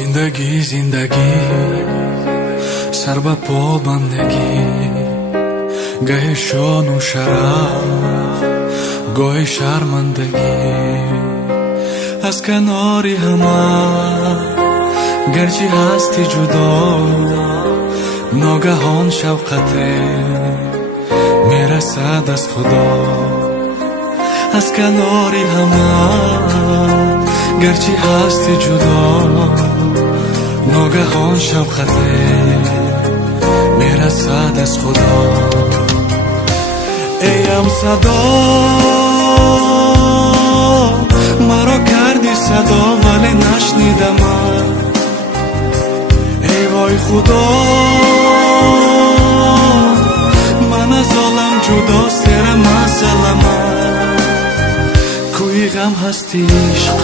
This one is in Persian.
زندگی سر به پا بندگی، گاه شان و شرف گاه شرمندگی. از کناری همه گرچه هستی جدا، ناگهان شفقته میرسد از خدا. از کناری همه گرچه هستی جدا، ناگهان شفقته میرسد از خدا. ایم صدا مرا کردی صدا ولی نشنیدم. ای وای خدا من از عالم جدا، سر مسئله کوی غم هستی عشق،